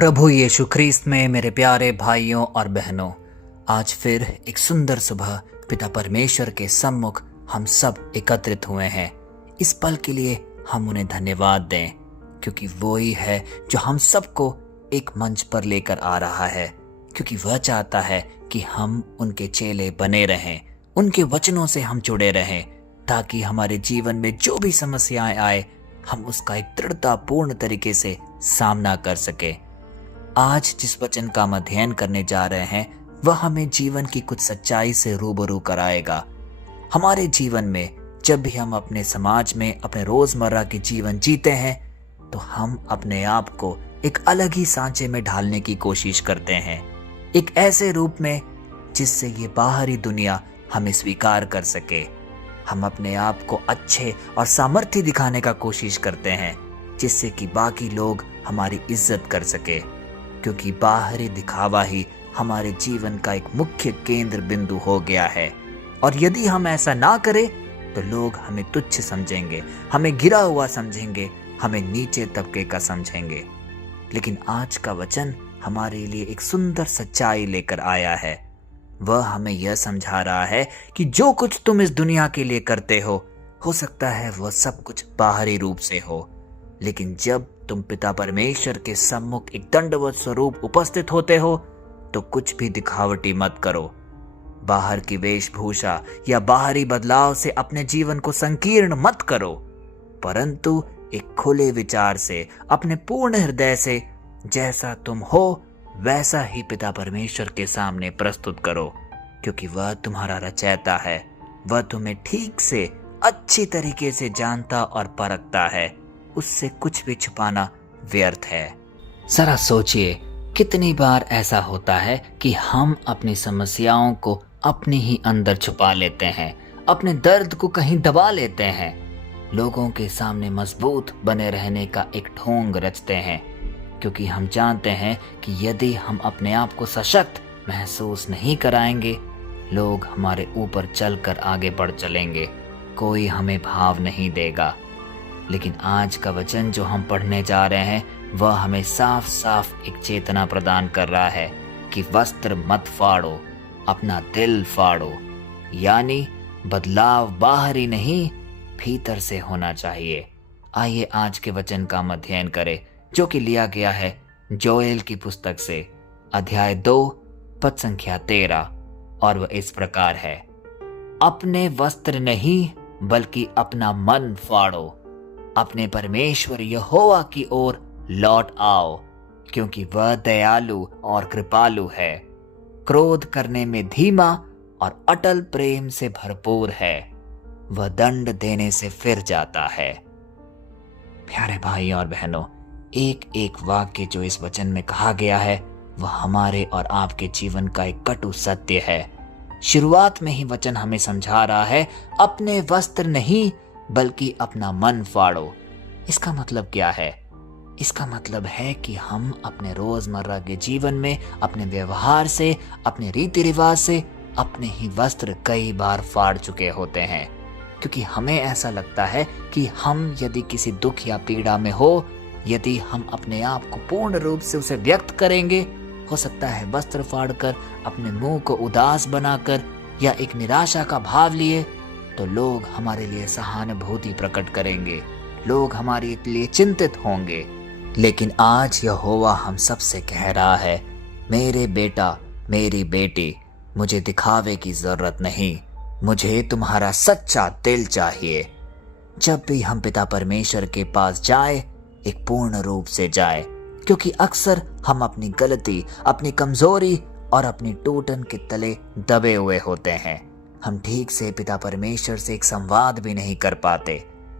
प्रभु यीशु ख्रीस्त में मेरे प्यारे भाइयों और बहनों, आज फिर एक सुंदर सुबह पिता परमेश्वर के सम्मुख हम सब एकत्रित हुए हैं। इस पल के लिए हम उन्हें धन्यवाद दें, क्योंकि वो ही है जो हम सबको एक मंच पर लेकर आ रहा है, क्योंकि वह चाहता है कि हम उनके चेले बने रहें, उनके वचनों से हम जुड़े रहें, ताकि हमारे जीवन में जो भी समस्याएं आए हम उसका एक दृढ़तापूर्ण तरीके से सामना कर सके। आज जिस वचन का हम अध्ययन करने जा रहे हैं वह हमें जीवन की कुछ सच्चाई से रूबरू कराएगा। हमारे जीवन में जब भी हम अपने समाज में अपने रोजमर्रा के जीवन जीते हैं तो हम अपने आप को एक अलग ही सांचे में ढालने की कोशिश करते हैं, एक ऐसे रूप में जिससे ये बाहरी दुनिया हमें स्वीकार कर सके। हम अपने आप को अच्छे और सामर्थ्य दिखाने का कोशिश करते हैं, जिससे कि बाकी लोग हमारी इज्जत कर सके, क्योंकि बाहरी दिखावा ही हमारे जीवन का एक मुख्य केंद्र बिंदु हो गया है। और यदि हम ऐसा ना करें तो लोग हमें तुच्छ समझेंगे, हमें गिरा हुआ समझेंगे, हमें नीचे तबके का समझेंगे। लेकिन आज का वचन हमारे लिए एक सुंदर सच्चाई लेकर आया है। वह हमें यह समझा रहा है कि जो कुछ तुम इस दुनिया के लिए करते हो सकता है वह सब कुछ बाहरी रूप से हो, लेकिन जब तुम पिता परमेश्वर के सम्मुख एक दंडवत स्वरूप उपस्थित होते हो तो कुछ भी दिखावटी मत करो। बाहर की वेशभूषा या बाहरी बदलाव से अपने जीवन को संकीर्ण मत करो, परंतु एक खुले विचार से, अपने पूर्ण हृदय से जैसा तुम हो वैसा ही पिता परमेश्वर के सामने प्रस्तुत करो, क्योंकि वह तुम्हारा रचयिता है। वह तुम्हें ठीक से अच्छी तरीके से जानता और परखता है। उससे कुछ भी छुपाना व्यर्थ है। जरा सोचिए, कितनी बार ऐसा होता है कि हम अपनी समस्याओं को अपने ही अंदर छुपा लेते हैं, अपने दर्द को कहीं दबा लेते हैं, लोगों के सामने मजबूत बने रहने का एक ढोंग रचते हैं, क्योंकि हम जानते हैं कि यदि हम अपने आप को सशक्त महसूस नहीं कराएंगे, लोग हमारे ऊपर चलकर आगे बढ़ चलेंगे, कोई हमें भाव नहीं देगा। लेकिन आज का वचन जो हम पढ़ने जा रहे हैं वह हमें साफ साफ एक चेतना प्रदान कर रहा है कि वस्त्र मत फाड़ो, अपना दिल फाड़ो। यानी बदलाव बाहरी नहीं भीतर से होना चाहिए। आइए आज के वचन का हम अध्ययन करें, जो कि लिया गया है जोएल की पुस्तक से, अध्याय 2 पद संख्या 13, और वह इस प्रकार है। अपने वस्त्र नहीं बल्कि अपना मन फाड़ो, अपने परमेश्वर यहोवा की ओर लौट आओ, क्योंकि वह दयालु और कृपालु है, क्रोध करने में धीमा और अटल प्रेम से भरपूर है, वह दंड देने से फिर जाता है। प्यारे भाई और बहनों, एक एक वाक्य जो इस वचन में कहा गया है वह हमारे और आपके जीवन का एक कटु सत्य है। शुरुआत में ही वचन हमें समझा रहा है, अपने वस्त्र नहीं बल्कि अपना मन फाड़ो। इसका मतलब क्या है? इसका मतलब है कि हम अपने रोजमर्रा के जीवन में अपने व्यवहार से, अपने रीति रिवाज से अपने ही वस्त्र कई बार फाड़ चुके होते हैं, क्योंकि हमें ऐसा लगता है कि हम यदि किसी दुख या पीड़ा में हो, यदि हम अपने आप को पूर्ण रूप से उसे व्यक्त करेंगे, हो सकता है वस्त्र फाड़कर, अपने मुंह को उदास बनाकर या एक निराशा का भाव लिए, तो लोग हमारे लिए सहानुभूति प्रकट करेंगे, लोग हमारे लिए चिंतित होंगे। लेकिन आज यहोवा हम सबसे कह रहा है, मेरे बेटा, मेरी बेटी, मुझे दिखावे की जरूरत नहीं, मुझे तुम्हारा सच्चा दिल चाहिए। जब भी हम पिता परमेश्वर के पास जाए, एक पूर्ण रूप से जाए, क्योंकि अक्सर हम अपनी गलती, अपनी कमजोरी और अपनी टूटन के तले दबे हुए होते हैं। हम ठीक से पिता परमेश्वर से एक संवाद भी नहीं कर पाते।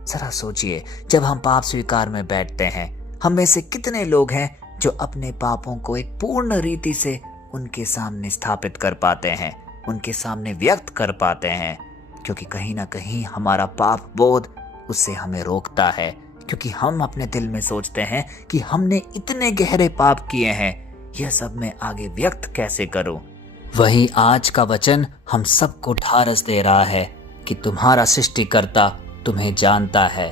जरा सोचिए, जब हम पाप स्वीकार में बैठते हैं, हम में से कितने लोग हैं जो अपने पापों को एक पूर्ण रीति से उनके सामने स्थापित कर पाते हैं, उनके सामने व्यक्त कर पाते हैं, क्योंकि कहीं ना कहीं हमारा पाप बोध उससे हमें रोकता है, क्योंकि हम अपने दिल में सोचते हैं कि हमने इतने गहरे पाप किए हैं, यह सब मैं आगे व्यक्त कैसे करूं। वही आज का वचन हम सबको ढारस दे रहा है कि तुम्हारा सृष्टिकर्ता तुम्हें जानता है,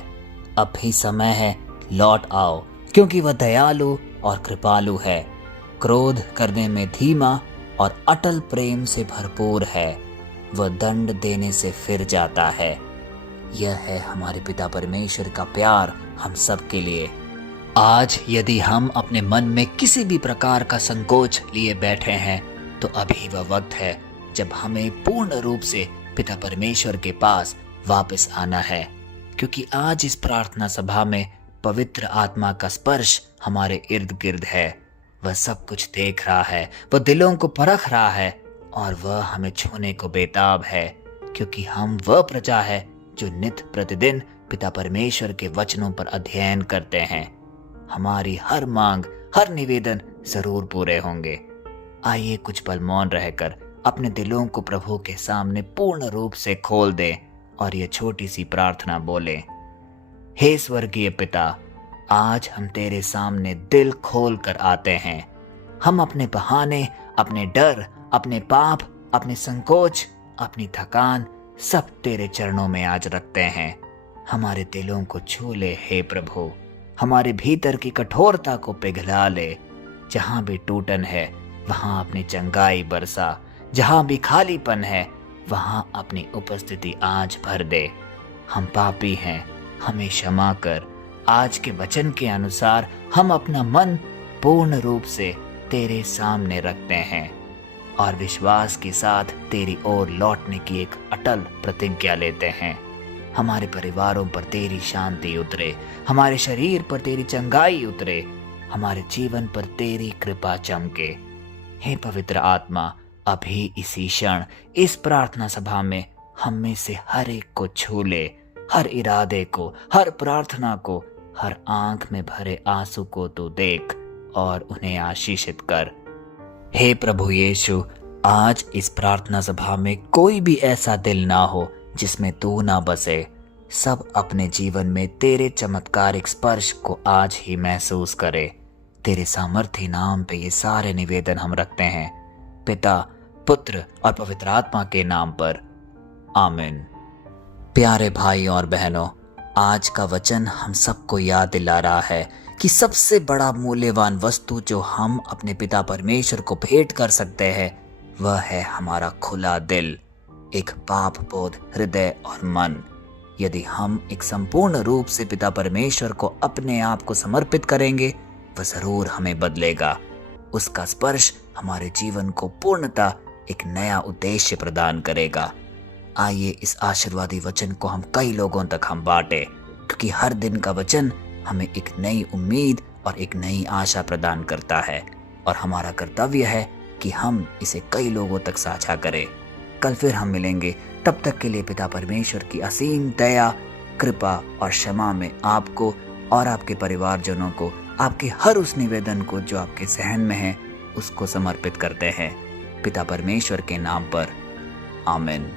अब भी समय है, लौट आओ, क्योंकि वह दयालु और कृपालु है, क्रोध करने में धीमा और अटल प्रेम से भरपूर है। वह दंड देने से फिर जाता है। यह है हमारे पिता परमेश्वर का प्यार हम सब के लिए। आज यदि हम अपने मन में किसी भी प्रकार का संकोच लिए बैठे हैं, तो अभी वह वक्त है जब हमें पूर्ण रूप से पिता परमेश्वर के पास वापस आना है, क्योंकि आज इस प्रार्थना सभा में पवित्र आत्मा का स्पर्श हमारे इर्द गिर्द है। वह सब कुछ देख रहा है, वह दिलों को परख रहा है और वह हमें छूने को बेताब है, क्योंकि हम वह प्रजा है जो नित्य प्रतिदिन पिता परमेश्वर के वचनों पर अध्ययन करते हैं। हमारी हर मांग, हर निवेदन जरूर पूरे होंगे। आइए कुछ पल मौन रहकर अपने दिलों को प्रभु के सामने पूर्ण रूप से खोल दें और ये छोटी सी प्रार्थना बोलें। हे स्वर्गीय पिता, आज हम तेरे सामने दिल खोल कर आते हैं। हम अपने बहाने, अपने डर, अपने पाप, अपने संकोच, अपनी थकान सब तेरे चरणों में आज रखते हैं। हमारे दिलों को छू ले हे प्रभु, हमारे भीतर की कठोरता को पिघला ले। जहां भी टूटन है वहां अपनी चंगाई बरसा, जहां भी खालीपन है वहां अपनी उपस्थिति आज भर दे। हम पापी हैं, हमें क्षमा कर। आज के वचन के अनुसार हम अपना मन पूर्ण रूप से तेरे सामने रखते हैं और विश्वास के साथ तेरी ओर लौटने की एक अटल प्रतिज्ञा लेते हैं। हमारे परिवारों पर तेरी शांति उतरे, हमारे शरीर पर तेरी चंगाई उतरे, हमारे जीवन पर तेरी कृपा चमके। हे पवित्र आत्मा, अभी इसी क्षण इस प्रार्थना सभा में हम में से हर एक को छू ले, हर इरादे को, हर प्रार्थना को, हर आंख में भरे आंसू को तू देख और उन्हें आशीषित कर। हे प्रभु यीशु, आज इस प्रार्थना सभा में कोई भी ऐसा दिल ना हो जिसमें तू ना बसे। सब अपने जीवन में तेरे चमत्कारिक स्पर्श को आज ही महसूस करे। तेरे सामर्थ्य नाम पे ये सारे निवेदन हम रखते हैं, पिता, पुत्र और पवित्र आत्मा के नाम पर, आमीन। प्यारे भाई और बहनों, आज का वचन हम सबको याद दिला रहा है कि सबसे बड़ा मूल्यवान वस्तु जो हम अपने पिता परमेश्वर को भेंट कर सकते हैं वह है हमारा खुला दिल, एक पाप बोध हृदय और मन। यदि हम एक संपूर्ण रूप से पिता परमेश्वर को अपने आप को समर्पित करेंगे, वह जरूर हमें बदलेगा। उसका स्पर्श हमारे जीवन को पूर्णता एक नया उद्देश्य प्रदान करेगा। आइए इस आशीर्वादी वचन को हम कई लोगों तक हम बांटे, क्योंकि हर दिन का वचन हमें एक नई उम्मीद और एक नई आशा प्रदान करता है और हमारा कर्तव्य है कि हम इसे कई लोगों तक साझा करें। कल फिर हम मिलेंगे, तब तक के लिए पिता परमेश्वर की असीम दया, कृपा और क्षमा में आपको और आपके परिवारजनों को, आपके हर उस निवेदन को जो आपके जहन में है, उसको समर्पित करते हैं। पिता परमेश्वर के नाम पर, आमीन।